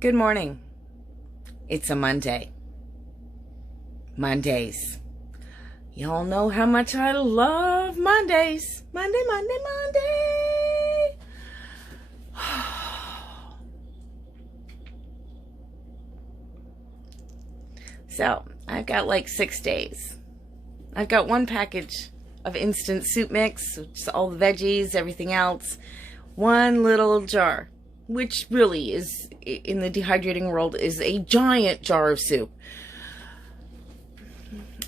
Good morning. It's a Monday. Mondays. Y'all know how much I love Mondays. Monday, Monday, Monday. So, I've got like 6 days. I've got one package of instant soup mix, which is all the veggies, everything else. One little jar, which really is, in the dehydrating world, is a giant jar of soup.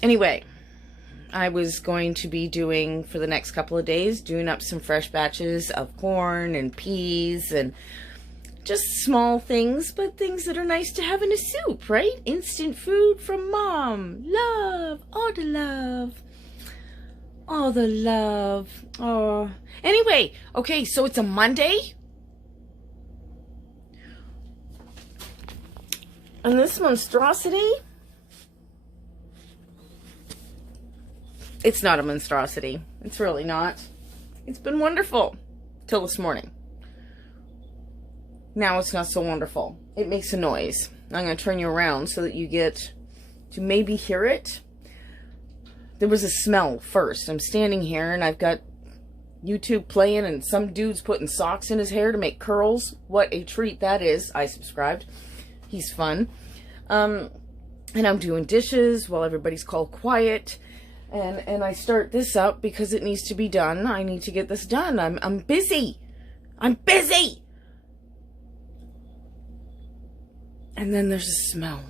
Anyway, I was going to be doing, for the next couple of days, doing up some fresh batches of corn and peas and just small things, but things that are nice to have in a soup, right? Instant food from Mom. Love. All the love. All the love. Oh. Anyway, okay, so it's a Monday. And this monstrosity, it's not a monstrosity. It's really not. It's been wonderful till this morning. Now it's not so wonderful. It makes a noise. I'm going to turn you around so that you get to maybe hear it. There was a smell first. I'm standing here and I've got YouTube playing and some dude's putting socks in his hair to make curls. What a treat that is. I subscribed. He's fun. And I'm doing dishes while everybody's called quiet. And I start this up because it needs to be done. I need to get this done. I'm busy. I'm busy. And then there's a smell.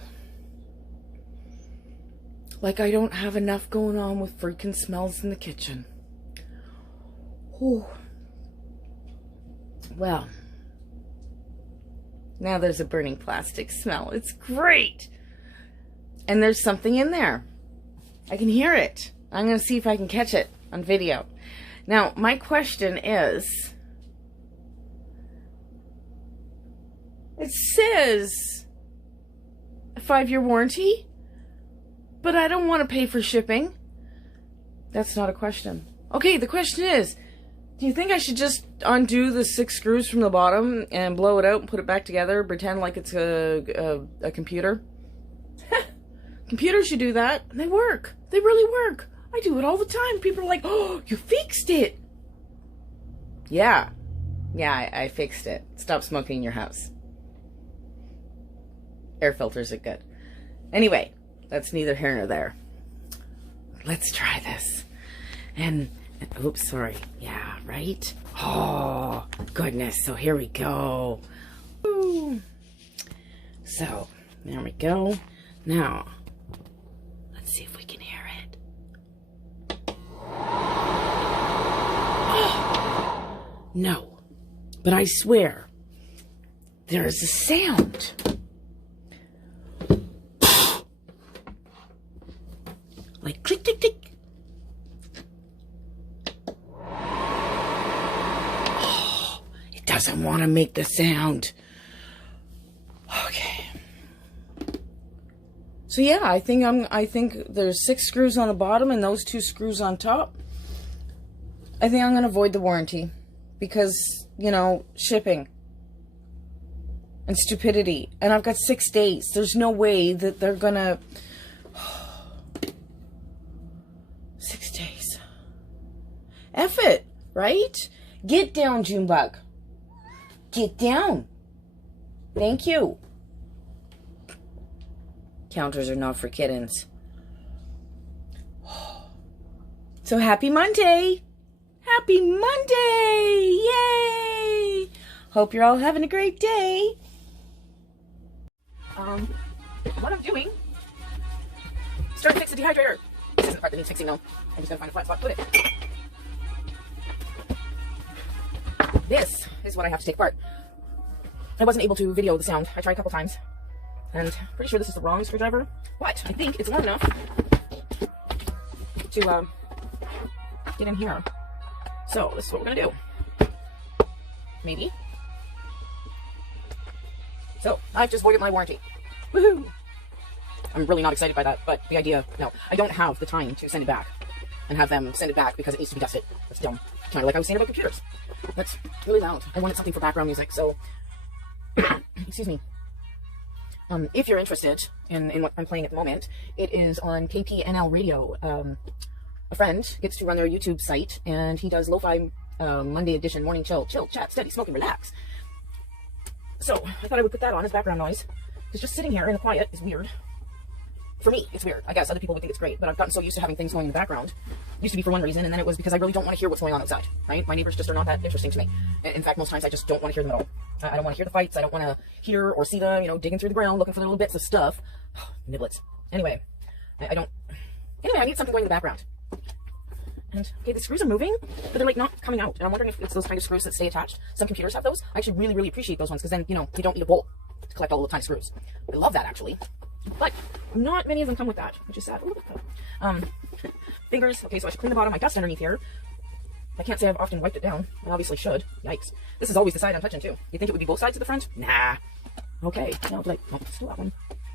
Like I don't have enough going on with freaking smells in the kitchen. Whew. Well, now there's a burning plastic smell. It's great. And there's something in there. I can hear it. I'm going to see if I can catch it on video. Now, my question is, it says a 5-year warranty, but I don't want to pay for shipping. That's not a question. Okay, the question is, do you think I should just undo the 6 screws from the bottom and blow it out and put it back together, pretend like it's a computer? Computers should do that. They work. They really work. I do it all the time. People are like, oh, you fixed it. Yeah. Yeah, I fixed it. Stop smoking in your house. Air filters are good. Anyway, that's neither here nor there. Let's try this. And, oops, sorry. Yeah, right? Oh, goodness. So here we go. Woo. So, there we go. Now, let's see if we can hear it. Oh, no. But I swear, there is a sound. Like click, click, click. Oh, it doesn't want to make the sound. Okay. So yeah, I think there's 6 screws on the bottom and those 2 screws on top. I think I'm going to void the warranty because, you know, shipping and stupidity. And I've got 6 days. There's no way that they're going to... 6 days. F it, right? Get down, Junebug. Get down. Thank you. Counters are not for kittens. So happy Monday. Happy Monday. Yay. Hope you're all having a great day. What I'm doing, start to fix the dehydrator. This is the part that needs fixing though. I'm just gonna find a flat spot to put it. This is what I have to take apart. I wasn't able to video the sound. I tried a couple times. And pretty sure this is the wrong screwdriver. But I think it's long enough to get in here. So this is what we're gonna do. Maybe. So I've just voided my warranty. Woohoo! I'm really not excited by that, but the idea, no. I don't have the time to send it back and have them send it back because it needs to be dusted. That's dumb. Kind of like I was saying about computers. That's really loud. I wanted something for background music, so excuse me. If you're interested in what I'm playing at the moment, it is on KPNL Radio. A friend gets to run their YouTube site, and he does lo-fi Monday edition morning chill, chat, steady, smoke, and relax. So I thought I would put that on as background noise, because just sitting here in the quiet is weird. For me, it's weird. I guess other people would think it's great, but I've gotten so used to having things going in the background. It used to be for one reason, and then it was because I really don't want to hear what's going on outside, right? My neighbors just are not that interesting to me. In fact, most times I just don't want to hear them at all. I don't want to hear the fights. I don't want to hear or see them, digging through the ground, looking for the little bits of stuff. Niblets. Anyway, I don't... Anyway, I need something going in the background. And, okay, the screws are moving, but they're, like, not coming out. And I'm wondering if it's those kind of screws that stay attached. Some computers have those. I actually really, really appreciate those ones, because then, you don't need a bolt to collect all the little tiny screws. I love that, actually. But not many of them come with that, which is sad. Ooh, fingers. Okay, so I should clean the bottom. My dust underneath here. I can't say I've often wiped it down. I obviously should. Yikes. This is always the side I'm touching, too. You think it would be both sides of the front? Nah. Okay. Now, still that one.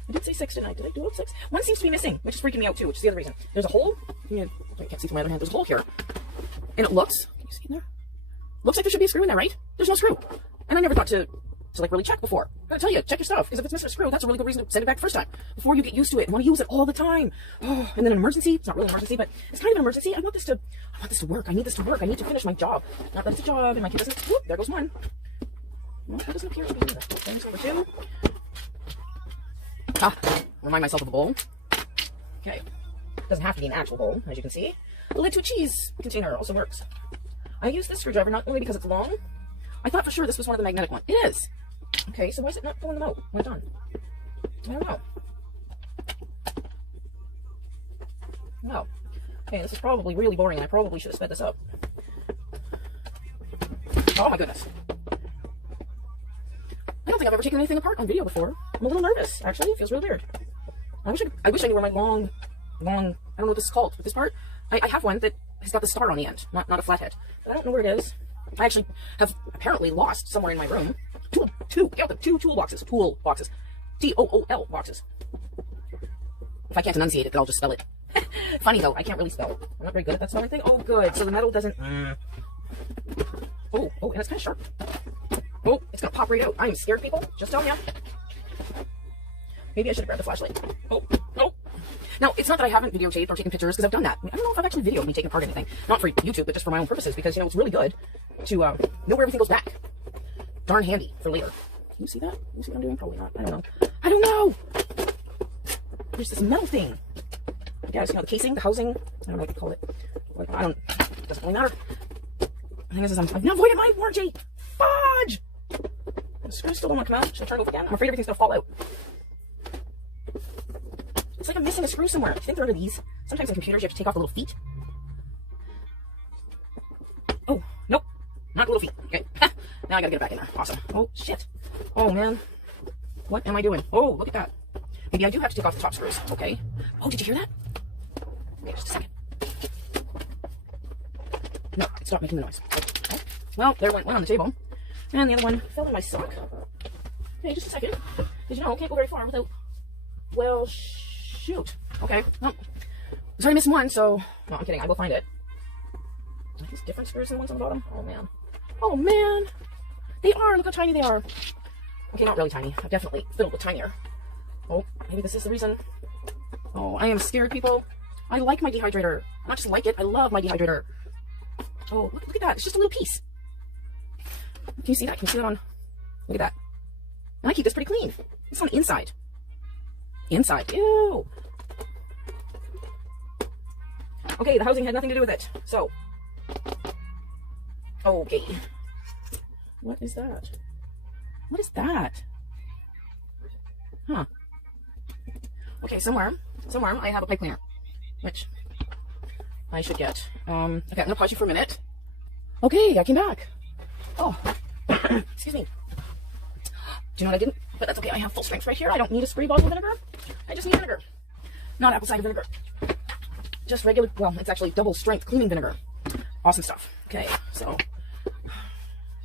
I did say 6, didn't I? Did I do it 6? One seems to be missing, which is freaking me out, too, which is the other reason. There's a hole. I can't see from my other hand. There's a hole here. And it looks... Can you see in there? Looks like there should be a screw in there, right? There's no screw. And I never thought to really check before. I gotta tell you, check your stuff, because if it's missing a screw, that's a really good reason to send it back the first time. Before you get used to it, you want to use it all the time. Oh, and then an emergency, it's not really an emergency, but it's kind of an emergency. I want this to work. I need this to work. I need to finish my job. Not that it's a job, and my kid doesn't, whoop, there goes one. No, that doesn't appear to be in there. Thanks, number 2. Remind myself of a bowl. Okay. Doesn't have to be an actual bowl, as you can see. A lid to a cheese container also works. I use this screwdriver not only because it's long. I thought for sure this was one of the magnetic ones. It is. Okay, so why is it not pulling them out when it's done? I don't know. No. Okay, this is probably really boring, and I probably should have sped this up. Oh my goodness. I don't think I've ever taken anything apart on video before. I'm a little nervous, actually. It feels really weird. I wish I knew where my long, I don't know what this is called, but this part, I have one that has got the star on the end, not a flathead. But I don't know where it is. I actually have apparently lost somewhere in my room two toolboxes. Tool boxes. If I can't enunciate it, then I'll just spell it. Funny though, I can't really spell. I'm not very good at that spelling thing. Oh, good. So the metal doesn't. Oh, and it's kind of sharp. Oh, it's gonna pop right out. I'm scared, people. Just telling ya. Maybe I should have grabbed the flashlight. Oh. Now, it's not that I haven't videotaped or taken pictures, because I've done that. I don't know if I've actually videoed me taking apart anything. Not for YouTube, but just for my own purposes, because, it's really good to know where everything goes back. Darn handy for later. Can you see that? Can you see what I'm doing? Probably not. I don't know. There's this metal thing. I guess, the casing, the housing. I don't know what to call it. It doesn't really matter. The thing is, I've now voided my warranty. Fudge! The screws still don't want to come out. Should I try to go again? I'm afraid everything's going to fall out. It's like I'm missing a screw somewhere. Do you think they're under these? Sometimes in computers you have to take off the little feet. Oh, nope. Not the little feet. Okay. Now I gotta get it back in there. Awesome. Oh, shit. Oh, man. What am I doing? Oh, look at that. Maybe I do have to take off the top screws. Okay. Oh, did you hear that? Okay, just a second. No, it stopped making the noise. Okay. Well, there went one on the table. And the other one fell in my sock. Okay, just a second. Did you know I can't go very far without... Well, shoot. Okay. Well, I was already missing one, so... No, I'm kidding. I will find it. Are these different screws than the ones on the bottom? Oh, man. Oh, man. They are. Look how tiny they are. Okay, not really tiny. I've definitely filled with tinier. Oh, maybe this is the reason. Oh, I am scared, people. I like my dehydrator. Not just like it. I love my dehydrator. Oh, look at that. It's just a little piece. Can you see that? Can you see that on... Look at that. And I keep this pretty clean. It's on the inside. Inside. Ew. Okay, the housing had nothing to do with it. So. Okay. What is that? What is that? Huh. Okay, somewhere I have a pipe cleaner, which I should get. Okay, I'm gonna pause you for a minute. Okay, I came back. Oh, excuse me. Do you know what I didn't? But that's okay, I have full strength right here. I don't need a spray bottle of vinegar. I just need vinegar. Not apple cider vinegar. Just regular, well, it's actually double strength cleaning vinegar. Awesome stuff. Okay, so,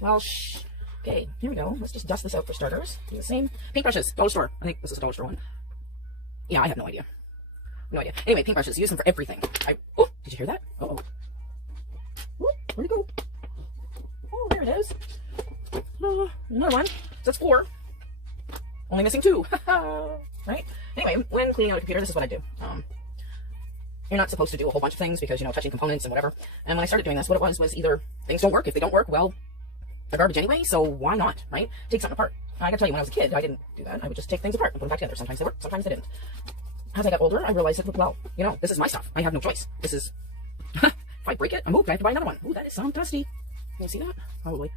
well, okay, here we go. Let's just dust this out for starters. Do the same. Paintbrushes, dollar store. I think this is a dollar store one. Yeah, I have no idea. No idea. Anyway, paintbrushes, use them for everything. Oh, did you hear that? Uh-oh. Oh, where'd it go? Oh, there it is. Another one. So that's 4. Only missing 2. Right? Anyway, when cleaning out a computer, this is what I do. You're not supposed to do a whole bunch of things because, you know, touching components and whatever. And when I started doing this, what it was either things don't work. If they don't work, well, they're garbage anyway, so why not, right? Take something apart. I gotta tell you, when I was a kid, I didn't do that. I would just take things apart and put them back together. Sometimes they worked, sometimes they didn't. As I got older, I realized that, well, you know, this is my stuff. I have no choice. This is... if I break it, I'm moved. I have to buy another one. Ooh, that is some dusty. Can you see that? Probably.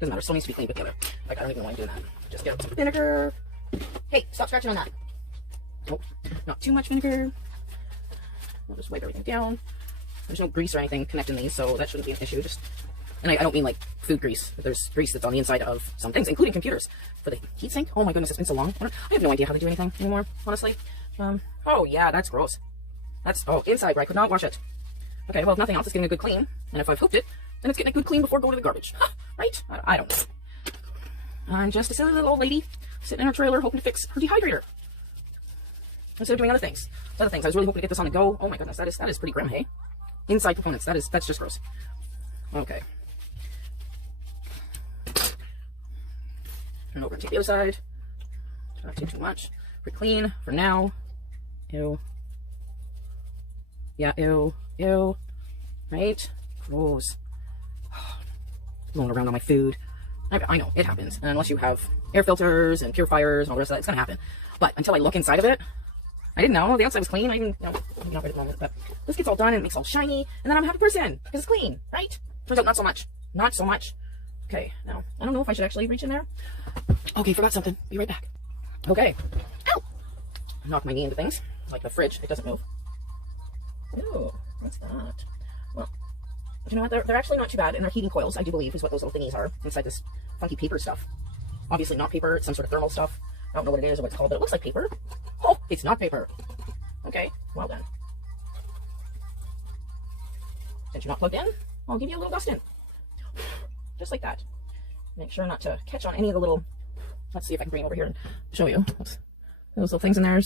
Doesn't matter. Still needs to be cleaned together. Like, I don't even know why I'm doing that. Just get some vinegar. Hey, stop scratching on that. Nope. Not too much vinegar. I'll just wipe everything down. There's no grease or anything connecting these, so that shouldn't be an issue. Just, and I don't mean like food grease. There's grease that's on the inside of some things, including computers. For the heatsink, oh my goodness, it's been so long. I have no idea how to do anything anymore, honestly. Oh yeah, that's gross. That's, oh, inside where I could not wash it. Okay, well, if nothing else, it's getting a good clean. And if I've hooked it, then it's getting a good clean before going to the garbage. Right? I don't know. I'm just a silly little old lady sitting in her trailer hoping to fix her dehydrator. Instead of doing other things. I was really hoping to get this on the go. Oh my goodness, that is pretty grim, hey? Inside components, that's just gross. Okay. And over and take the other side. Try not to take too much. Pretty clean for now. Ew. Yeah, ew. Ew. Right? Gross. Blowing around on my food. I know, it happens. And unless you have air filters and purifiers and all the rest of that, it's gonna happen. But until I look inside of it, I didn't know. The outside was clean. I even, no, maybe not right at the moment, but this gets all done and it makes all shiny, and then I'm a happy person because it's clean, right? Turns out not so much. Not so much. Okay, now, I don't know if I should actually reach in there. Okay, forgot something. Be right back. Okay. Ow! Knock my knee into things. Like the fridge, it doesn't move. Ooh, what's that? Well, you know what? They're actually not too bad, and they're heating coils, I do believe, is what those little thingies are inside this funky paper stuff. Obviously not paper, it's some sort of thermal stuff. I don't know what it is or what it's called, but it looks like paper. Oh, it's not paper. Okay, well then. Since you're not plugged in, I'll give you a little gust in. Just like that. Make sure not to catch on any of the little... Let's see if I can bring it over here and show you. Those little things in there.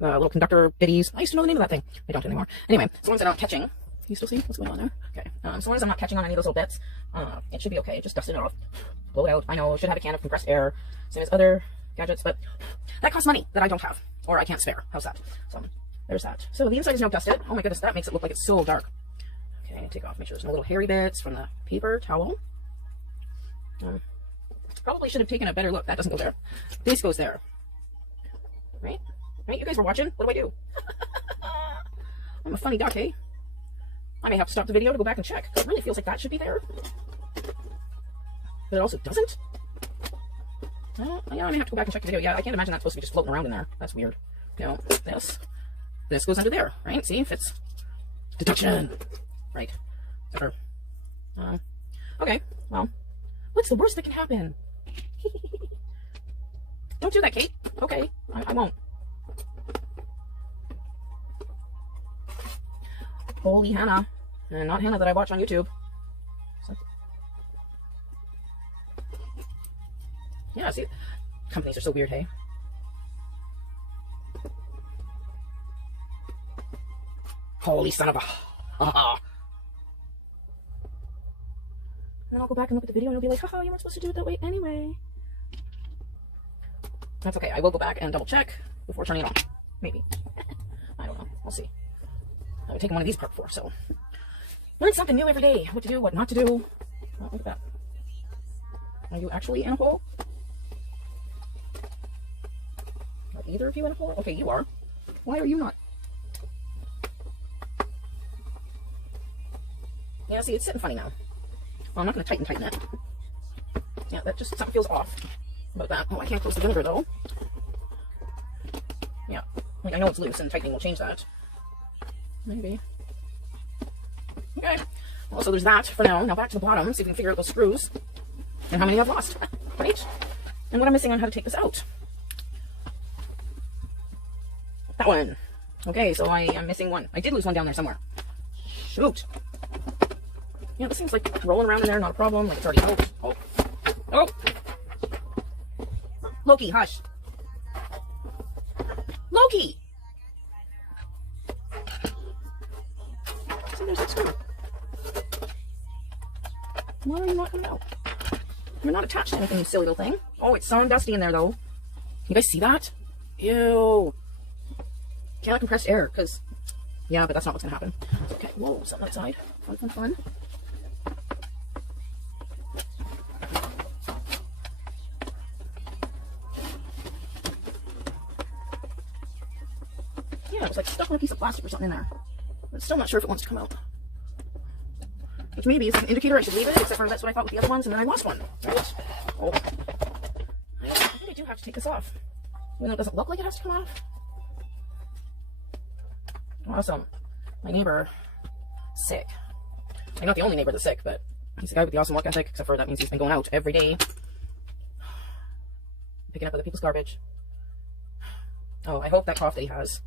Little conductor bitties. I used to know the name of that thing. I don't anymore. Anyway, so long as I'm not catching... Can you still see what's going on there? Okay. So long as I'm not catching on any of those little bits, it should be okay. Just dust it off. Blow it out. I know, should have a can of compressed air. Same as other gadgets, but that costs money that I don't have. Or I can't spare. How's that? So, there's that. So the inside is now dusted. Oh my goodness, that makes it look like it's so dark. Okay, take off. Make sure there's no little hairy bits from the paper towel. Probably should have taken a better look. That doesn't go there. This goes there. Right? Right? You guys were watching. What do I do? I'm a funny duck, hey? I may have to stop the video to go back and check. It really feels like that should be there. But it also doesn't. Yeah, I may have to go back and check the video. Yeah, I can't imagine that's supposed to be just floating around in there. That's weird. No, this goes under there, right? See, fits. Deduction. Right. Okay, well, what's the worst that can happen? Don't do that, Kate. Okay, I won't. Holy Hannah. And not Hannah that I watch on YouTube. So, yeah, see, companies are so weird, hey? Holy son of a... And then I'll go back and look at the video and I'll be like, haha, you weren't supposed to do it that way anyway. That's okay. I will go back and double check before turning it on. Maybe. I don't know. We'll see. I've taken one of these apart before, so... Learn something new every day. What to do, what not to do. Oh, look at that. Are you actually in a hole? Are either of you in a hole? Okay, you are. Why are you not? Yeah, see, it's sitting funny now. Well, I'm not going to tighten it. Yeah, that just, something feels off about that. Oh, I can't close the vinegar, though. Yeah, like, I know it's loose, and tightening will change that. Maybe. Okay. Well, so there's that for now. Now back to the bottom, see if we can figure out those screws and how many I've lost, right? And what I'm missing on how to take this out. That one. Okay, so I am missing one. I did lose one down there somewhere. Shoot. Yeah, this seems like rolling around in there, not a problem. Like it's already out. Oh. Oh. Loki, hush. Loki! See, there's that screw. Why are you not coming out? You're not attached to anything, you silly little thing. Oh, it's so dusty in there, though. You guys see that? Ew. Can't have compressed air, because, yeah, but that's not what's gonna happen. Okay, whoa, something outside. Fun, fun, fun. Yeah, it was like stuck on a piece of plastic or something in there. But still not sure if it wants to come out. Which maybe is an indicator I should leave it, except for that's what I thought with the other ones, and then I lost one. Right? Oh. I think I do have to take this off. Even though it doesn't look like it has to come off. Awesome. My neighbor, sick. I'm not the only neighbor that's sick, but he's the guy with the awesome work ethic, except for that means he's been going out every day, picking up other people's garbage. Oh, I hope that cough that he has.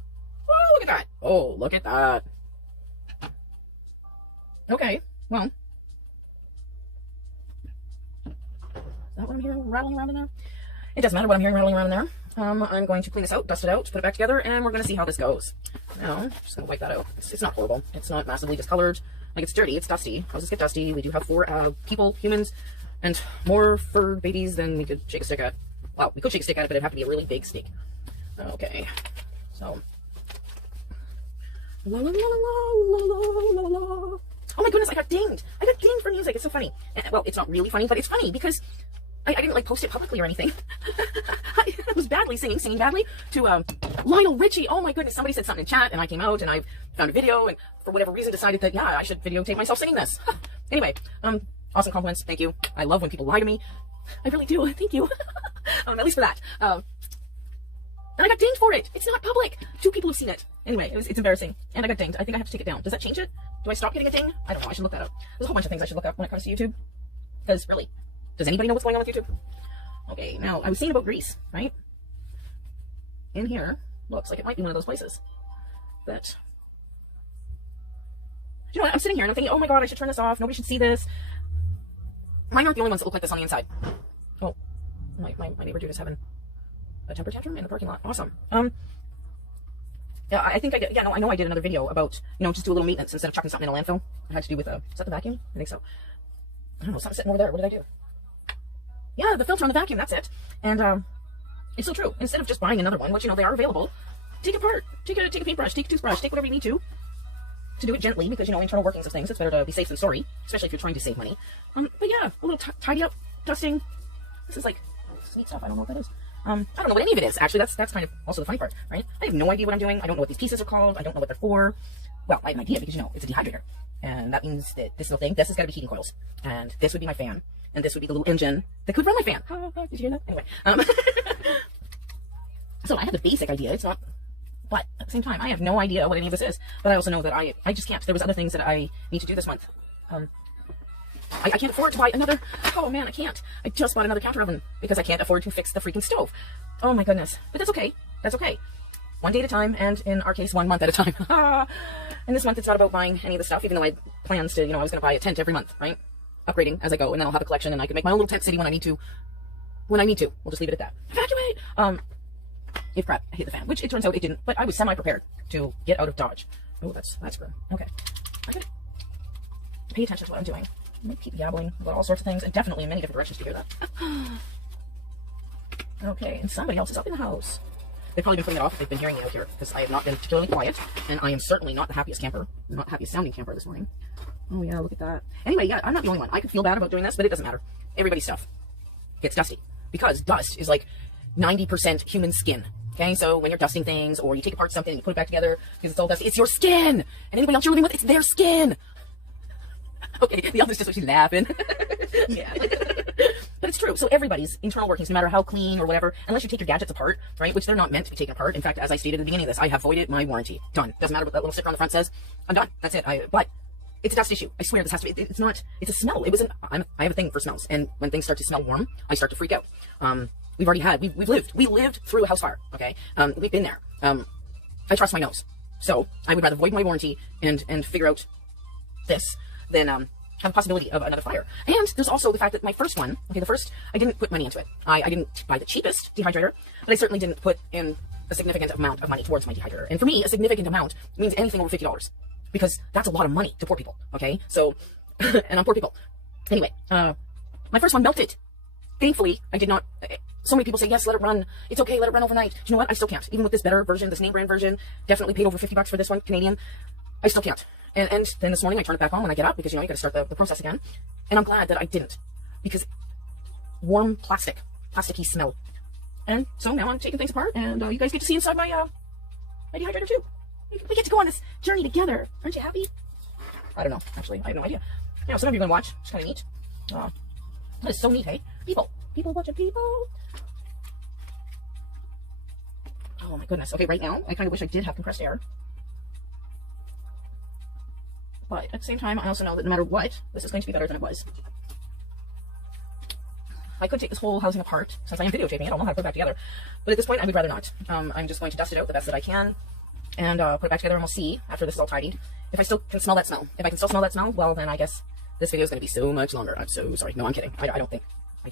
Oh, look at that. Oh, look at that. Okay, well. Is that what I'm hearing rattling around in there? It doesn't matter what I'm hearing rattling around in there. I'm going to clean this out, dust it out, put it back together, and we're going to see how this goes. Now, I'm just going to wipe that out. It's not horrible. It's not massively discolored. Like, it's dirty. It's dusty. Houses get dusty. We do have 4 people, humans, and more fur babies than we could shake a stick at. Well, we could shake a stick at it, but it'd have to be a really big stick. Okay. So. La la la la la la la la. Oh my goodness, I got dinged. I got dinged for music. It's so funny. Well, it's not really funny, but it's funny because I didn't like post it publicly or anything. I was badly singing badly to Lionel Richie. Oh my goodness, somebody said something in chat and I came out and I found a video and for whatever reason decided that, yeah, I should videotape myself singing this. Anyway, awesome compliments. Thank you. I love when people lie to me. I really do. Thank you. At least for that. And I got dinged for it. It's not public. 2 people have seen it. Anyway, it's embarrassing. And I got dinged. I think I have to take it down. Does that change it? Do I stop getting a ding? I don't know. I should look that up. There's a whole bunch of things I should look up when it comes to YouTube. Because, really, does anybody know what's going on with YouTube? Okay, now, I was saying about Greece, right? In here, looks like it might be one of those places. But, you know what? I'm sitting here and I'm thinking, oh my god, I should turn this off. Nobody should see this. Mine aren't the only ones that look like this on the inside. Oh, my neighbor Jude is having a temper tantrum in the parking lot. Awesome. Yeah, I think I did. Yeah, no, I know I did another video about, just do a little maintenance instead of chucking something in a landfill. It had to do with, is that the vacuum? I think so. I don't know, something sitting over there. What did I do? Yeah, the filter on the vacuum, that's it. And, it's so true. Instead of just buying another one, which, they are available, take it apart. Take a paintbrush, take a toothbrush, take whatever you need to do it gently, because, internal workings of things, it's better to be safe than sorry, especially if you're trying to save money. But yeah, a little tidy up, dusting. This is like sweet stuff. I don't know what that is. I don't know what any of it is, actually. That's kind of also the funny part, right? I have no idea what I'm doing. I don't know what these pieces are called. I don't know what they're for. Well, I have an idea because, it's a dehydrator. And that means that this little thing, this has got to be heating coils. And this would be my fan. And this would be the little engine that could run my fan. Did you hear that? Anyway. So I have the basic idea. It's not... But at the same time, I have no idea what any of this is. But I also know that I just can't. There was other things that I need to do this month. I can't afford to buy another... Oh, man, I can't. I just bought another counter oven because I can't afford to fix the freaking stove. Oh, my goodness. But that's okay. That's okay. One day at a time, and in our case, 1 month at a time. And this month, it's not about buying any of the stuff, even though I had plans to, I was going to buy a tent every month, right? Upgrading as I go, and then I'll have a collection, and I can make my own little tent city when I need to. When I need to. We'll just leave it at that. Evacuate! If crap hit the fan, which it turns out it didn't, but I was semi-prepared to get out of Dodge. Oh, that's grim. Okay. I gotta pay attention to what I'm doing. I'm gonna keep yabbling about all sorts of things, and definitely in many different directions to hear that. Okay, and somebody else is up in the house. They've probably been putting it off if they've been hearing me out here, because I have not been particularly quiet, and I am certainly not the happiest camper, not the happiest sounding camper this morning. Oh yeah, look at that. Anyway, yeah, I'm not the only one. I could feel bad about doing this, but it doesn't matter. Everybody's stuff gets dusty, because dust is like 90% human skin. Okay, so when you're dusting things, or you take apart something and you put it back together because it's all dusty, it's your skin! And anybody else you're living with, it's their skin! Okay, the other's just what she's laughing. Yeah. But it's true. So everybody's internal workings, no matter how clean or whatever, unless you take your gadgets apart, right, which they're not meant to be taken apart. In fact, as I stated at the beginning of this, I have voided my warranty. Done. Doesn't matter what that little sticker on the front says. I'm done. That's it. But it's a dust issue. I swear this has to be. It's not. It's a smell. It was I have a thing for smells, and when things start to smell warm, I start to freak out. We've already had. We lived through a house fire. Okay. We've been there. I trust my nose, so I would rather void my warranty and figure out this than have a possibility of another fire. And there's also the fact that my first one, okay, the first, I didn't put money into it. I didn't buy the cheapest dehydrator, but I certainly didn't put in a significant amount of money towards my dehydrator. And for me, a significant amount means anything over $50, because that's a lot of money to poor people, okay? So, and I'm poor people. Anyway, my first one melted. Thankfully, I did not So many people say, yes, let it run. It's okay, let it run overnight. Do you know what? I still can't. Even with this better version, this name brand version, definitely paid over $50 for this one, Canadian. I still can't. And then this morning I turn it back on when I get up because, you know, you got to start the process again. And I'm glad that I didn't because warm plasticky smell. And so now I'm taking things apart and you guys get to see inside my dehydrator too. We get to go on this journey together. Aren't you happy? I don't know. Actually, I have no idea. You know, some of you are going to watch. It's kind of neat. That is so neat, hey? People watching people. Oh my goodness. Okay, right now, I kind of wish I did have compressed air. But at the same time, I also know that no matter what, this is going to be better than it was. I could take this whole housing apart, since I am videotaping. I don't know how to put it back together. But at this point, I would rather not. I'm just going to dust it out the best that I can, and put it back together, and we'll see, after this is all tidied, if I still can smell that smell. If I can still smell that smell, well, then I guess this video is going to be so much longer. I'm so sorry. No, I'm kidding. I don't think. I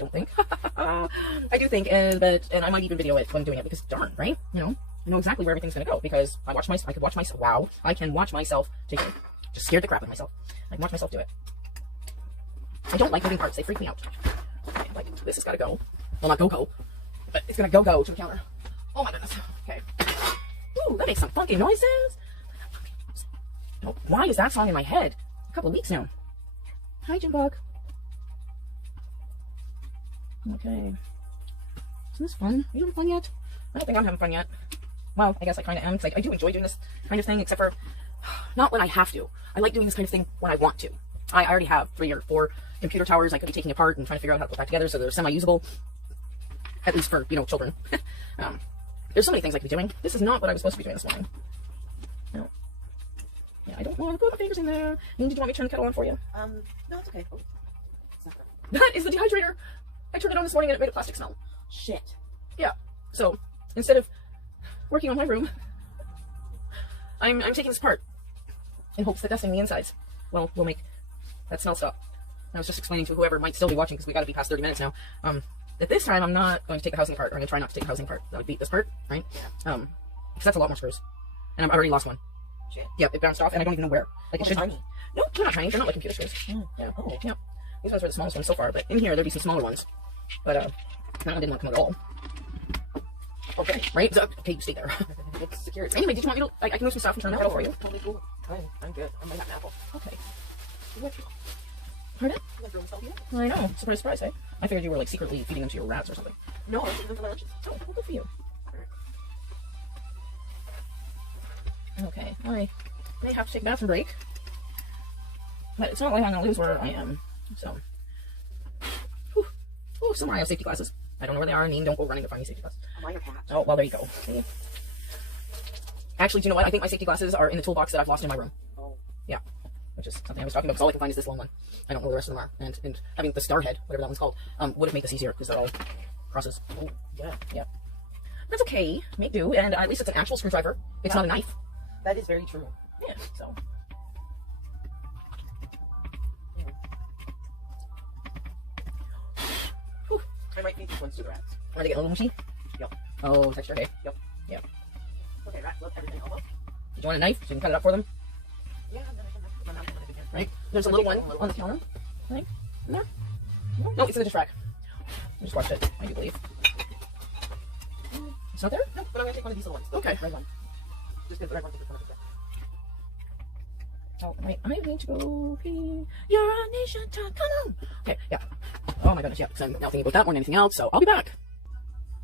do think, and I might even video it when I'm doing it, because darn, right? You know, I know exactly where everything's going to go, because I can watch myself take it. Just scared the crap out of myself. I can watch myself do it. I don't like moving parts. They freak me out. Okay, like, this has got to go. Well, not go, but it's going to go to the counter. Oh my goodness. Okay. Ooh, that makes some funky noises. Oh, why is that song in my head? A couple of weeks now. Hi, Junebug. Okay. Isn't this fun? Are you having fun yet? I don't think I'm having fun yet. Well, I guess I kind of am, because I do enjoy doing this kind of thing, except for not when I have to. I like doing this kind of thing when I want to. I already have 3 or 4 computer towers I could be taking apart and trying to figure out how to put back together so they're semi-usable, at least for, you know, children. There's so many things I could be doing. This is not what I was supposed to be doing this morning. No. Yeah, I don't want to put my fingers in there. Did you want me to turn the kettle on for you? No, it's okay. Oh, it's not That is the dehydrator. I turned it on this morning and it made a plastic smell. shit. Yeah. So instead of working on my room, I'm taking this apart in hopes that dusting the insides will make that smell stop. I was just explaining to whoever might still be watching, because we got to be past 30 minutes now, that this time I'm not going to take the housing apart, or I'm going to try not to take the housing apart. That would be this part, right? Yeah. Because that's a lot more screws. And I've already lost one. Shit. Yeah, it bounced off, and I don't even know where. Like, it should... Tiny. No, they're not tiny. They're not like computer screws. Yeah. Oh. Yeah. These ones were the smallest ones so far, but in here there'd be some smaller ones. But that one didn't want to come at all. Okay, right? So, okay, you stay there. It's secure. Anyway, did you want me to... I can move some stuff and turn the kettle for you. Totally cool. I'm good. I might have an apple. Okay. What? Pardon? You want to throw myself here? I know. Surprise, surprise, eh? I figured you were like secretly feeding them to your rats or something. No, I'm giving them to my lunches. Oh, well, good for you. Okay, I may have to take a bathroom break. But it's not like I'm going to lose where I am. So. Whew. Oh, somewhere I have safety glasses. I don't know where they are. Neen, don't go running to find me safety glasses. I'm on your hat. Oh, well, there you go. See? Actually, do you know what? I think my safety glasses are in the toolbox that I've lost in my room. Oh. Yeah. Which is something I was talking about, because all I can find is this long one. I don't know where the rest of them are. And having the star head, whatever that one's called, would have made this easier, because they're all crosses. Oh, yeah. Yeah. That's okay. Make do. And at least it's an actual screwdriver. It's not a knife. That is very true. Yeah, so. Whew. I might feed these ones to the rats. Are they getting a little mushy? Yep. Oh, texture, okay. Yep. Yeah. Okay, rats love everything all up. Did you want a knife so you can cut it up for them? Yeah, and then I can have to put my mouth on it again. Right? There's a little one on the counter. Right? In there? No, it's in the dish rack. I just watched it, I do believe. It's not there? No, but I'm going to take one of these little ones. Okay. Red one. Just because the red one's in front of the Oh, wait, I need to go pee. You're a nation time. Come on. Okay, yeah. Oh my goodness, yeah. Because I'm now thinking about that more than anything else, so I'll be back.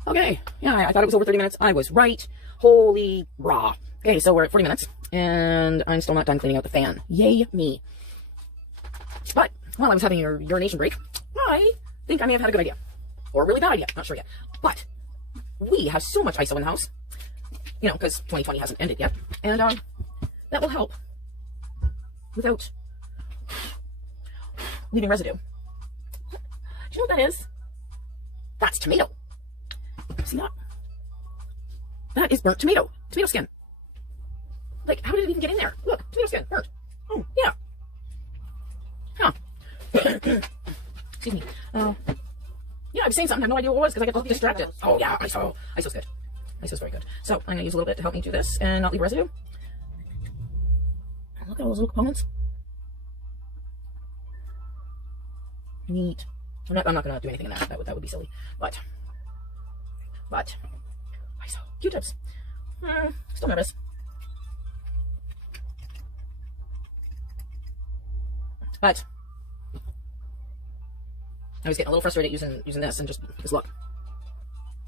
Okay. Yeah, I thought it was over 30 minutes. I was right. Holy raw. Okay, so we're at 40 minutes, and I'm still not done cleaning out the fan. Yay me. But while I was having your urination break, I think I may have had a good idea. Or a really bad idea. Not sure yet. But we have so much ISO in the house. You know, because 2020 hasn't ended yet. And that will help without leaving residue. Do you know what that is? That's tomato. See that? That is burnt tomato. Tomato skin. Like, how did it even get in there? Look, tomato skin, burnt. Oh, yeah. Huh. Excuse me. Yeah, I was saying something. I have no idea what it was because I got distracted. Oh, yeah, ISO. ISO's good. ISO's very good. So, I'm going to use a little bit to help me do this and not leave residue. Look at all those little components. Neat. I'm not going to do anything in that. That would be silly. But But ISO Q-tips. Still nervous. But I was getting a little frustrated using this and just this look.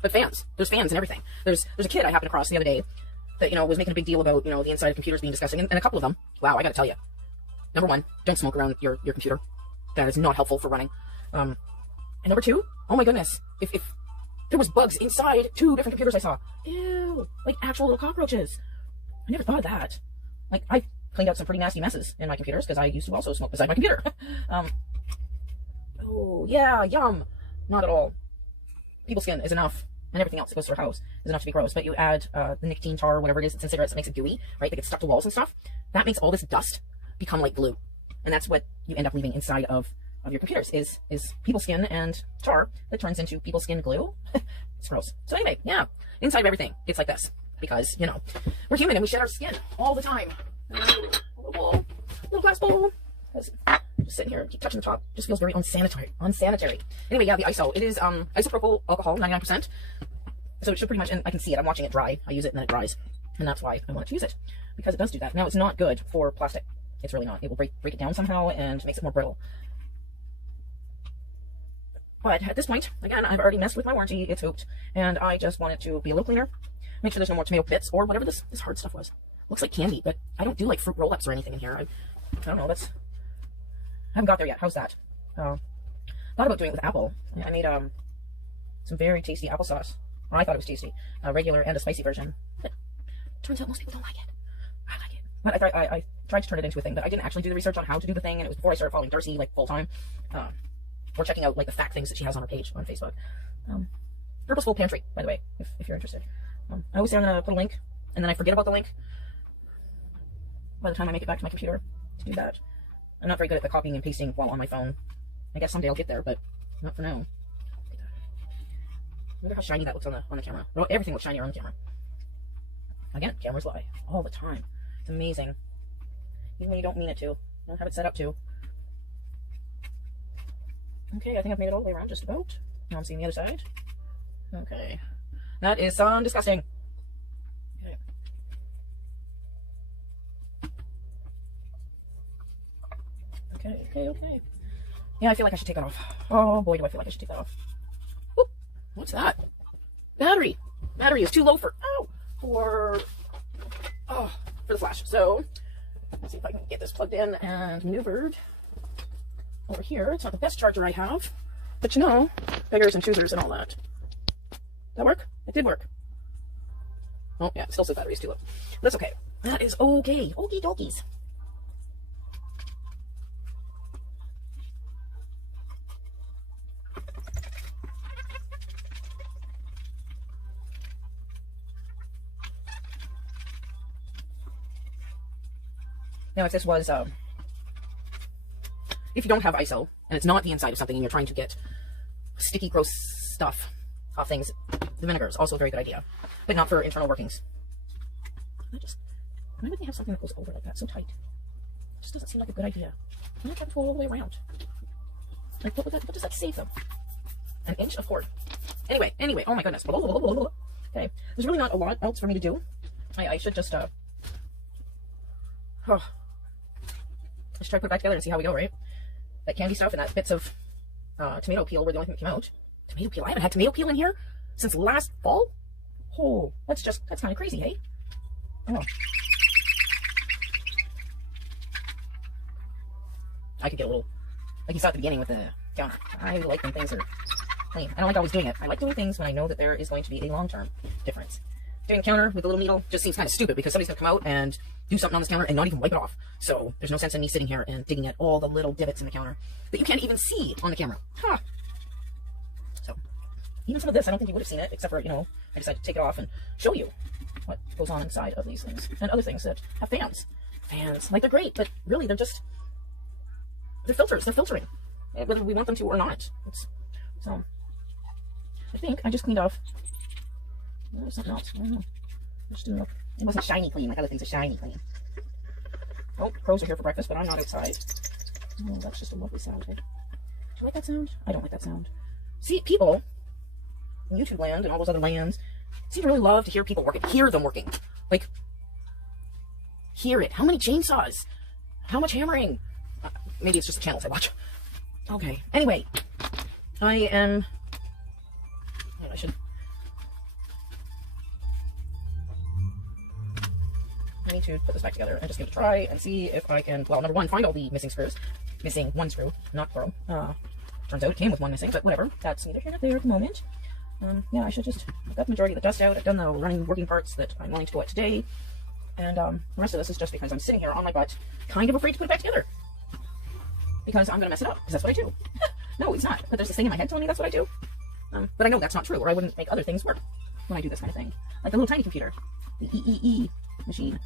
But fans, there's fans and everything. There's a kid I happened across the other day that, you know, was making a big deal about, you know, the inside of computers being disgusting, and a couple of them. Wow, I gotta tell you. Number one, don't smoke around your computer. That is not helpful for running. And number two, oh my goodness, if there was bugs inside 2 different computers I saw. Ew, like actual little cockroaches. I never thought of that. Like, I cleaned out some pretty nasty messes in my computers because I used to also smoke beside my computer. Oh, yeah, yum. Not at all. People's skin is enough, and everything else that goes through our house is enough to be gross. But you add the nicotine tar, whatever it is that's in cigarettes that makes it gooey, right? That gets stuck to walls and stuff. That makes all this dust become like glue. And that's what you end up leaving inside of your computers is people's skin and tar that turns into people's skin glue. It's gross. So anyway, yeah, inside of everything, it's like this. Because, you know, we're human and we shed our skin all the time. Little glass bowl. Just sitting here and keep touching the top. Just feels very unsanitary. Anyway, yeah, the ISO. It is isopropyl alcohol, 99%. So it should pretty much, and I can see it. I'm watching it dry. I use it and then it dries. And that's why I wanted to use it. Because it does do that. Now, it's not good for plastic. It's really not. It will break it down somehow and makes it more brittle. But at this point, again, I've already messed with my warranty. It's hooped. And I just want it to be a little cleaner. Make sure there's no more tomato pits or whatever this hard stuff was. Looks like candy, but I don't do like fruit roll-ups or anything in here. I don't know. I haven't got there yet. How's that? Thought about doing it with apple. I made some very tasty applesauce. Well, I thought it was tasty. A regular and a spicy version. But turns out most people don't like it. I like it. But I tried to turn it into a thing, but I didn't actually do the research on how to do the thing, and it was before I started following Darcy like full time. Or checking out like the fact things that she has on her page on Facebook. Purposeful Pantry, by the way, if you're interested. I always say I'm gonna put a link, and then I forget about the link by the time I make it back to my computer to do that. I'm not very good at the copying and pasting while on my phone. I guess someday I'll get there, but not for now. Look at that. I wonder how shiny that looks on the camera. Well, everything looks shinier on the camera. Again, cameras lie all the time. It's amazing. Even when you don't mean it to. You don't have it set up to. Okay, I think I've made it all the way around just about. Now I'm seeing the other side. Okay. That is disgusting. Okay. Yeah, I feel like I should take that off. Oh boy, do I feel like I should take that off. Ooh, what's that? Battery. Battery is too low for the flash. So let's see if I can get this plugged in and maneuvered over here. It's not the best charger I have, but you know, beggars and choosers and all that. That work? It did work. Oh yeah, still says battery is too low. That's okay. That is okay. Okie dokies. Now, if this was, if you don't have ISO, and it's not the inside of something, and you're trying to get sticky, gross stuff off things, the vinegar is also a very good idea, but not for internal workings. Why would they have something that goes over like that, so tight? It just doesn't seem like a good idea. Why not have to go all the way around? Like, what does that save them? An inch of cord. Anyway, oh my goodness. Okay, there's really not a lot else for me to do. I should just, let's try to put it back together and see how we go, right? That candy stuff and that bits of tomato peel were the only thing that came out. Tomato peel? I haven't had tomato peel in here since last fall? Oh, that's kind of crazy, hey? Oh. I could get a little, like you saw at the beginning with the counter. I like when things are clean. I don't like always doing it. I like doing things when I know that there is going to be a long-term difference. Doing the counter with a little needle just seems kind of stupid because somebody's going to come out and do something on this counter and not even wipe it off. So there's no sense in me sitting here and digging at all the little divots in the counter that you can't even see on the camera. Huh. So even some of this, I don't think you would have seen it, except for, you know, I decided to take it off and show you what goes on inside of these things and other things that have fans. Fans, like, they're great, but really they're filters. They're filtering, whether we want them to or not. So I think I just cleaned off. There's something else. I don't know. It wasn't shiny clean like other things are shiny clean. Oh, crows are here for breakfast, but I'm not outside. Oh, that's just a lovely sound. Do you like that sound? I don't like that sound. See, people YouTube land and all those other lands seem to really love to hear people working. Hear them working. Like, hear it. How many chainsaws? How much hammering? Maybe it's just the channels I watch. Okay. Anyway, I need to put this back together and just give it a try and see if I can, well, number one, find all the missing screws. Missing one screw, not plural. Turns out it came with one missing, but whatever. That's neither here nor there at the moment. Yeah, I should just, I've got the majority of the dust out. I've done the running working parts that I'm willing to go at today. And the rest of this is just because I'm sitting here on my butt, kind of afraid to put it back together. Because I'm going to mess it up, because that's what I do. No, it's not. But there's this thing in my head telling me that's what I do. But I know that's not true, or I wouldn't make other things work when I do this kind of thing. Like the little tiny computer, the EEE machine.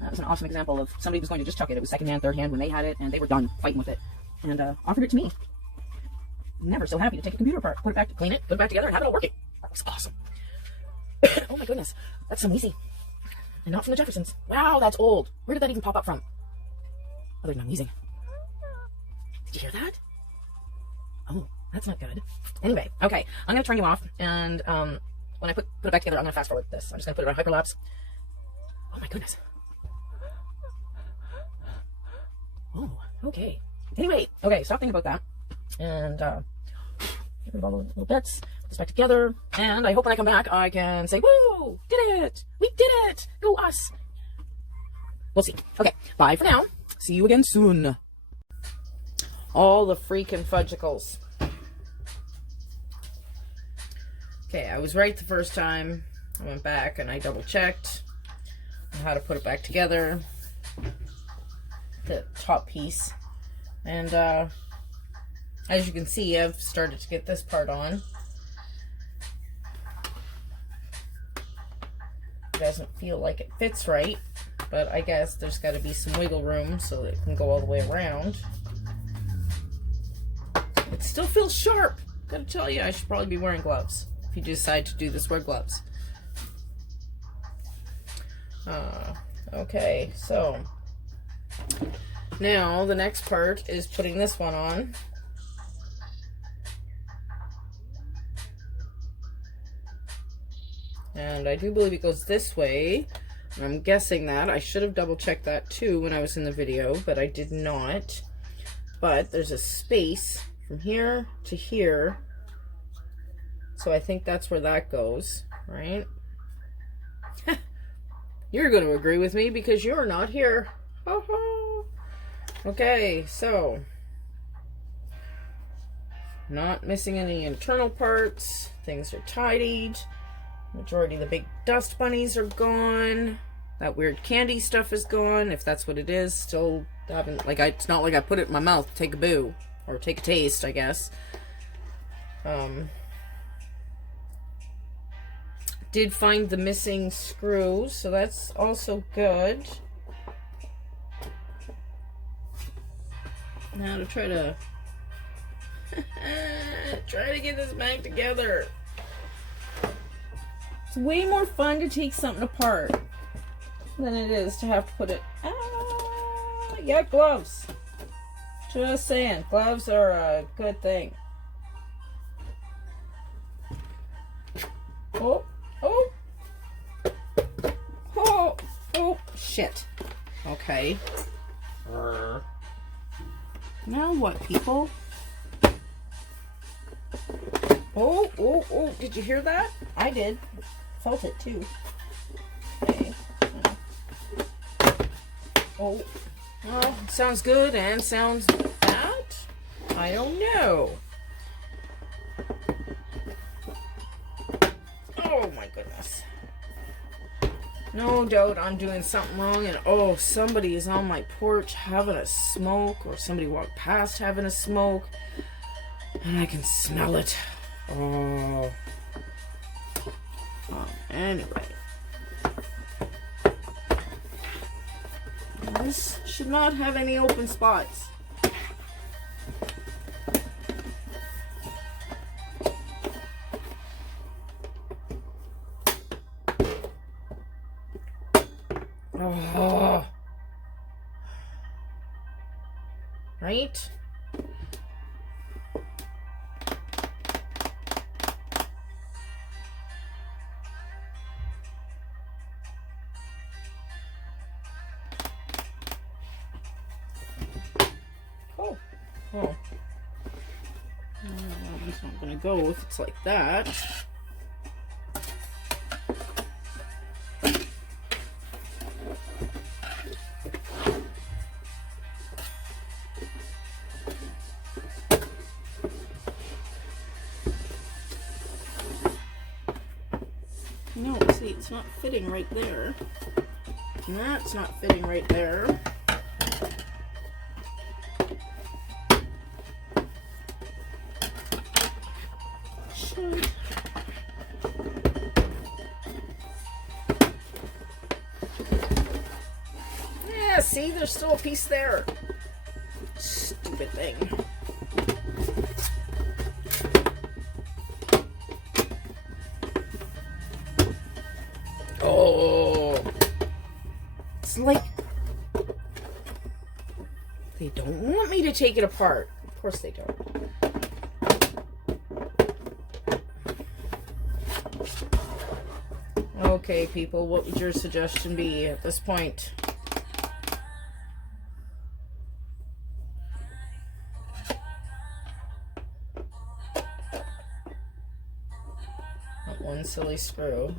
That was an awesome example of somebody who's going to just chuck it. It was second hand, third hand when they had it, and they were done fighting with it. And offered it to me. Never so happy to take a computer apart, put it back, clean it, put it back together, and have it all working. That was awesome. Oh my goodness, that's so easy. And not from the Jeffersons. Wow, that's old. Where did that even pop up from? Other than I'm wheezing. Did you hear that? Oh, that's not good. Anyway, okay, I'm going to turn you off, and when I put it back together, I'm going to fast forward this. I'm just going to put it on hyperlapse. Oh my goodness. Oh, okay. Anyway, okay, stop thinking about that. And get rid of all the little bits, put this back together, and I hope when I come back I can say, woo, did it! We did it! Go us! We'll see. Okay, bye for now. See you again soon. All the freaking fudgicles. Okay, I was right the first time. I went back and I double checked how to put it back together. The top piece. And as you can see, I've started to get this part on. It doesn't feel like it fits right, but I guess there's got to be some wiggle room so that it can go all the way around. It still feels sharp. Gotta tell you, I should probably be wearing gloves. If you decide to do this, wear gloves. Okay, so now the next part is putting this one on. And I do believe it goes this way. I'm guessing that. I should have double checked that too when I was in the video, but I did not. But there's a space from here to here. So I think that's where that goes, right? You're going to agree with me because you're not here. Okay, so not missing any internal parts. Things are tidied. Majority of the big dust bunnies are gone. That weird candy stuff is gone, if that's what it is. Still haven't, like, it's not like I put it in my mouth to take a boo. Or take a taste, I guess. Did find the missing screw, so that's also good. Now to try to get this back together. It's way more fun to take something apart than it is to have to put it. Yeah, gloves. Just saying, gloves are a good thing. Oh, oh, oh, oh, shit. Okay. Now what, people? Oh, oh, oh, did you hear that? I did. Felt it too. Okay. Oh. Well, sounds good and sounds bad. I don't know. Oh my goodness. No doubt I'm doing something wrong and oh, somebody is on my porch having a smoke or somebody walked past having a smoke and I can smell it. Oh. Anyway. This should not have any open spots. Oh. Right? Oh. That one's not gonna go if it's like that. No, see, it's not fitting right there. And that's not fitting right there. Shit. Yeah, see, there's still a piece there. Stupid thing. Oh, it's like they don't want me to take it apart. Of course they don't. Okay, people, what would your suggestion be at this point? Not one silly screw.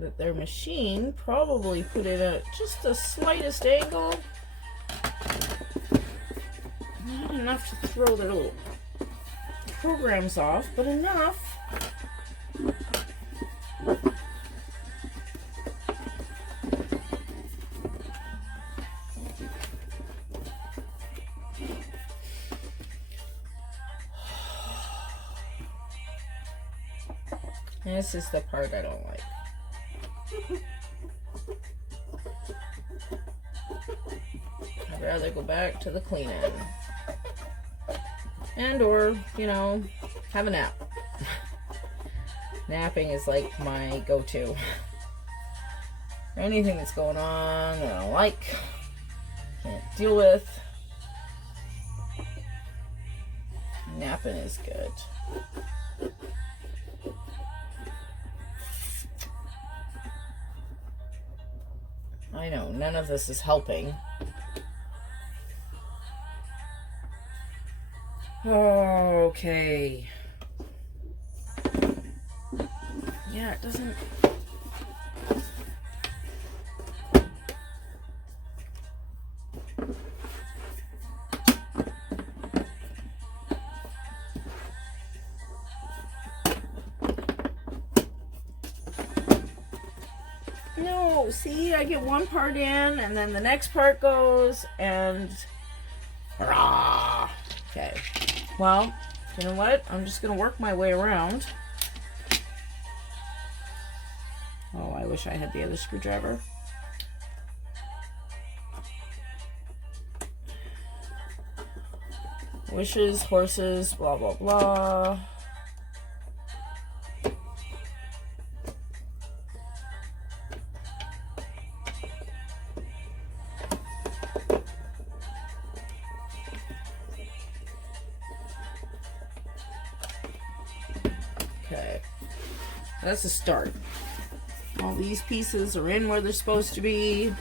That their machine probably put it at just the slightest angle. Not enough to throw their little programs off, but enough. This is the part I don't like. I'd rather go back to the clean end. And or, you know, have a nap. Napping is like my go-to. Anything that's going on that I don't like, can't deal with, napping is good. I know, none of this is helping. Okay. Yeah, it doesn't... No, see, I get one part in, and then the next part goes, and... Hurrah! Okay. Well, you know what? I'm just going to work my way around. Oh, I wish I had the other screwdriver. Wishes, horses, blah, blah, blah. Okay, that's a start. All these pieces are in where they're supposed to be,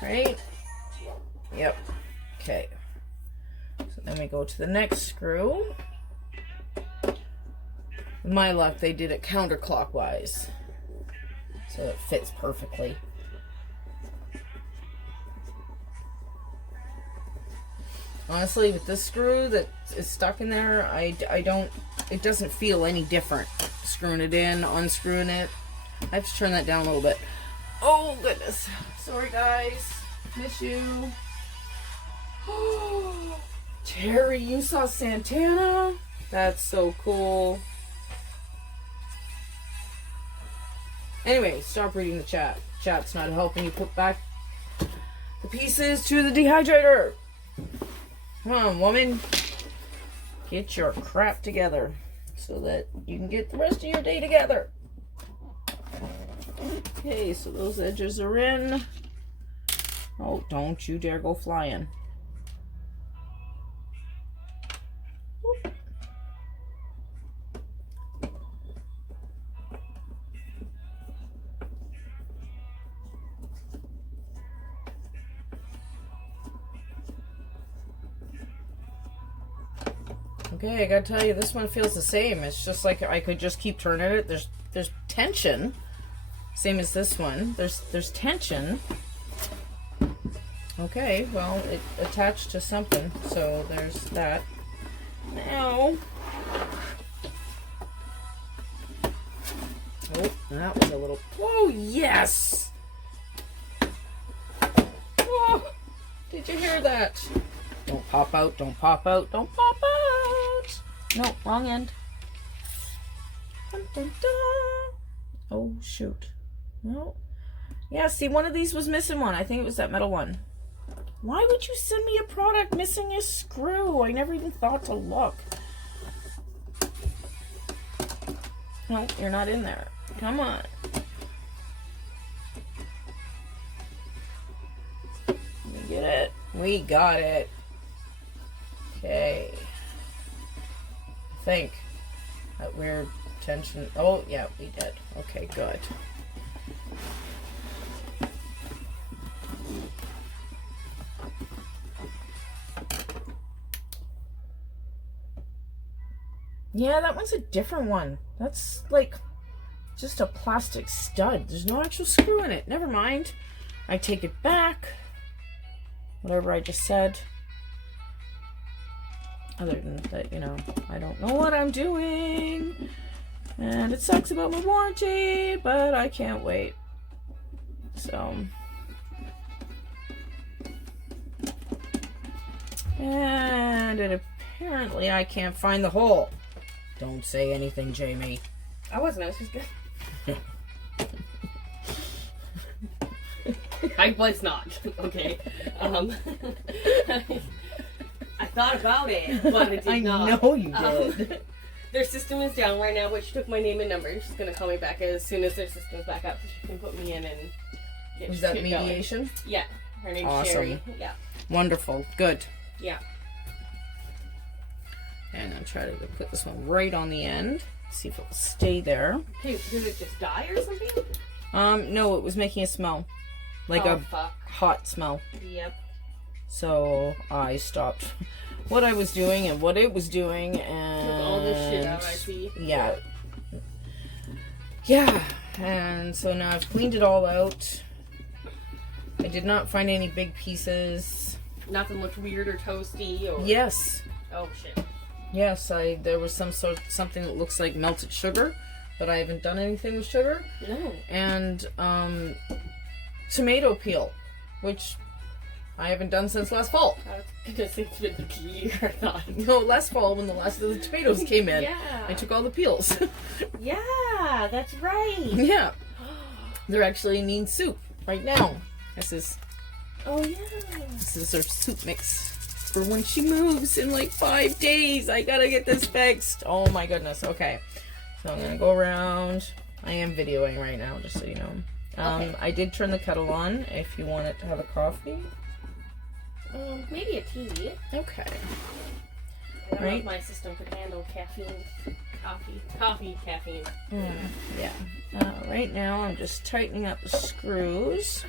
right? Yep. Okay. So then we go to the next screw. With my luck, they did it counterclockwise, so it fits perfectly. Honestly, with this screw that is stuck in there, I don't, it doesn't feel any different. Screwing it in, unscrewing it. I have to turn that down a little bit. Oh, goodness. Sorry, guys. Miss you. Oh, Terry, you saw Santana? That's so cool. Anyway, stop reading the chat. Chat's not helping you put back the pieces to the dehydrator. Come on, woman. Get your crap together so that you can get the rest of your day together. Okay, so those edges are in. Oh, don't you dare go flying. Okay, I gotta tell you, this one feels the same. It's just like I could just keep turning it. There's tension. Same as this one. There's tension. Okay, well, it attached to something, so there's that. Now, oh, that was a little. Oh yes! Oh, did you hear that? Don't pop out! Don't pop out! Don't pop out! No, wrong end. Dun, dun, dun. Oh shoot! No. Yeah, see, one of these was missing one. I think it was that metal one. Why would you send me a product missing a screw? I never even thought to look. No, you're not in there. Come on. Let me get it. We got it. Okay. I think that weird tension. Oh, yeah, we did. Okay, good. Yeah, that one's a different one. That's like just a plastic stud. There's no actual screw in it. Never mind. I take it back. Whatever I just said. Other than that, you know, I don't know what I'm doing. And it sucks about my warranty, but I can't wait. So. And apparently I can't find the hole. Don't say anything, Jamie. I was just good. I was not, okay. I thought about it, but I did not. I know you did. Their system is down right now, but she took my name and number. She's gonna call me back as soon as their system's back up, so she can put me in and get Was that shit mediation? going. Yeah, her name's Awesome. Sherry. Yeah. Wonderful. Good. Yeah. And I'll try to put this one right on the end. See if it will stay there. Hey, did it just die or something? No, it was making a smell. Like oh, a fuck. hot smell. Yep. So I stopped what I was doing and what it was doing and Took all this shit out, I see. Yeah. Yeah. And so now I've cleaned it all out. I did not find any big pieces. Nothing looked weird or toasty or... Yes. Oh, shit. Yes, there was something that looks like melted sugar, but I haven't done anything with sugar. No. And tomato peel, which I haven't done since last fall. I was gonna say it's been like a year, I thought. No, last fall when the last of the tomatoes came in. Yeah. I took all the peels. Yeah, that's right. Yeah. They're actually needing soup right now. This is Oh, yeah. our soup mix for when she moves in like 5 days. I gotta get this fixed. Oh my goodness. Okay. So I'm gonna go around. I am videoing right now, just so you know. Okay. I did turn the kettle on if you want it to have a coffee. Maybe a tea. Okay. I don't know Right. if my system could handle caffeine. Coffee, caffeine. Yeah. Right now I'm just tightening up the screws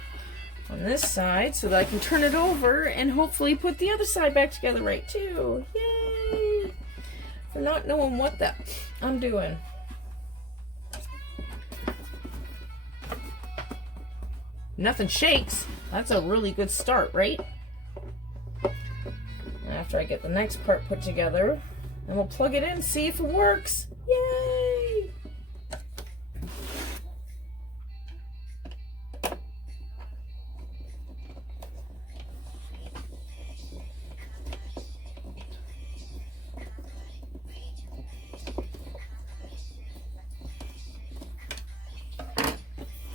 on this side so that I can turn it over and hopefully put the other side back together right too. Yay! For not knowing what the I'm doing. Nothing shakes. That's a really good start, right? And after I get the next part put together, and we'll plug it in, see if it works. Yay!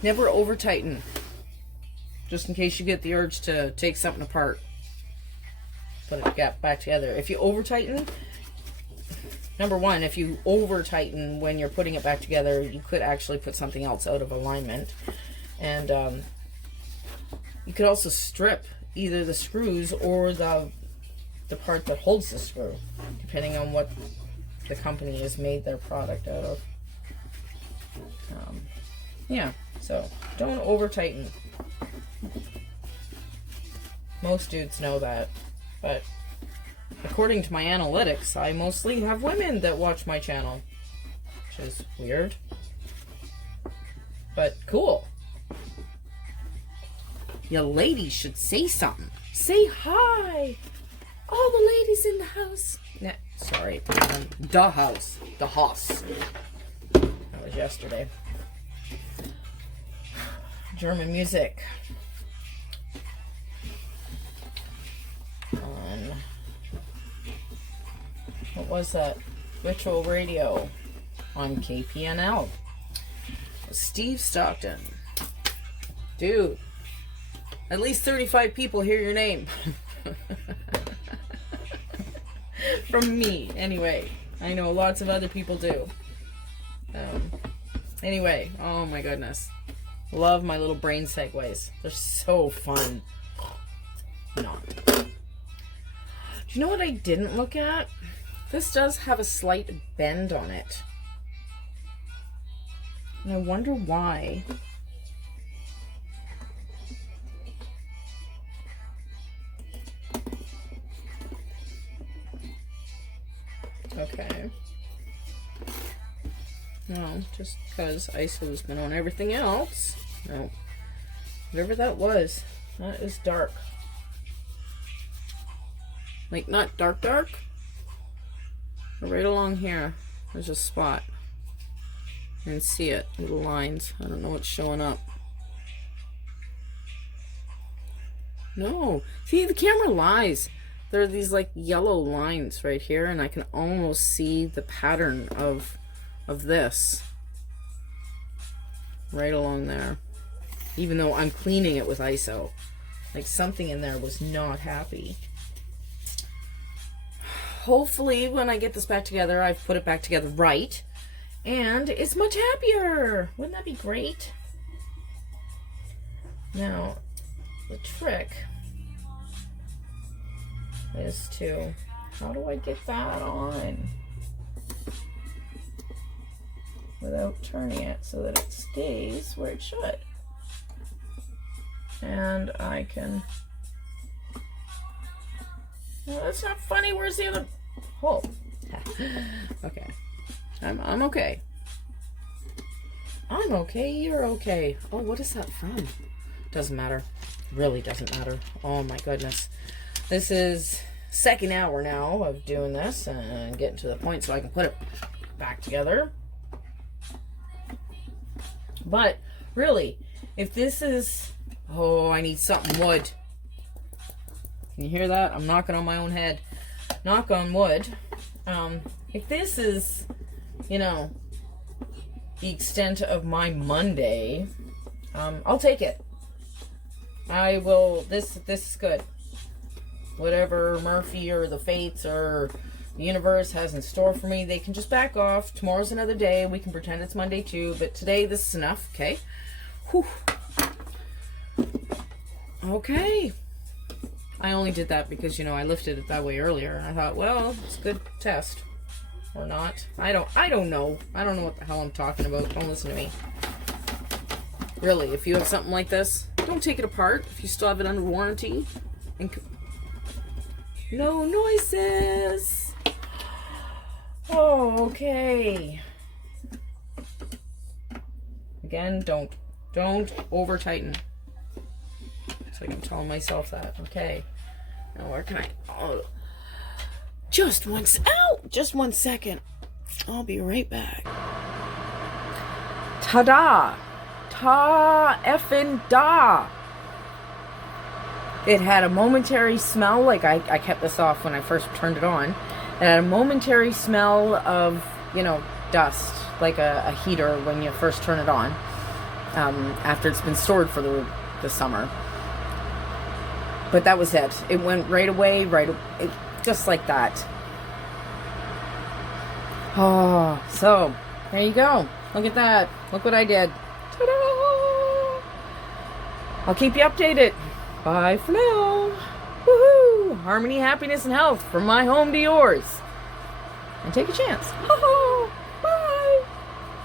Never over tighten. Just in case you get the urge to take something apart. Put it back together. If you over tighten, number one, if you over tighten when you're putting it back together, you could actually put something else out of alignment. And you could also strip either the screws or the part that holds the screw, depending on what the company has made their product out of. Yeah, so don't over tighten. Most dudes know that, but according to my analytics, I mostly have women that watch my channel, which is weird, but cool. You ladies should say something. Say hi. All the ladies in the house. Nah, sorry, the house. The house. That was yesterday. German music. What was that? Ritual Radio on KPNL. Steve Stockton. Dude. At least 35 people hear your name. From me, anyway. I know lots of other people do. Anyway, oh my goodness. Love my little brain segues. They're so fun. Not. Do you know what I didn't look at? This does have a slight bend on it. And I wonder why. Okay. No, just because ISO's been on everything else. No. Whatever that was, that is dark. Like, not dark dark. But right along here, there's a spot. You can see it, little lines. I don't know what's showing up. No. See, the camera lies. There are these like yellow lines right here, and I can almost see the pattern of this right along there. Even though I'm cleaning it with ISO. Like, something in there was not happy. Hopefully, when I get this back together, I've put it back together right. And it's much happier. Wouldn't that be great? Now, the trick is to, how do I get that on without turning it so that it stays where it should? And I can, no, that's not funny. Where's the other hole? Okay. I'm okay. I'm okay, you're okay. Oh, what is that from? Doesn't matter. Really doesn't matter. Oh my goodness. This is second hour now of doing this and getting to the point so I can put it back together. But really, if this is, oh, I need something wood. Can you hear that? I'm knocking on my own head. Knock on wood. If this is, you know, the extent of my Monday, I'll take it. I will, this is good. Whatever Murphy or the fates or the universe has in store for me, they can just back off. Tomorrow's another day. We can pretend it's Monday too, but today this is enough, okay? Whew. Okay. I only did that because, you know, I lifted it that way earlier. I thought, well, it's a good test. Or not. I don't know. I don't know what the hell I'm talking about. Don't listen to me. Really, if you have something like this, don't take it apart if you still have it under warranty. And no noises. Oh, okay. Again, don't over tighten. It's like I'm telling myself that. Okay. Now where can I? Oh, just one second. I'll be right back. Ta-da! Ta effing da! It had a momentary smell, like I kept this off when I first turned it on. It had a momentary smell of, you know, dust, like a heater when you first turn it on, after it's been stored for the summer. But that was it. It went right away, just like that. Oh, so there you go. Look at that. Look what I did. Ta-da! I'll keep you updated. Bye for now. Woohoo! Harmony, happiness, and health from my home to yours. And take a chance. Ha ha!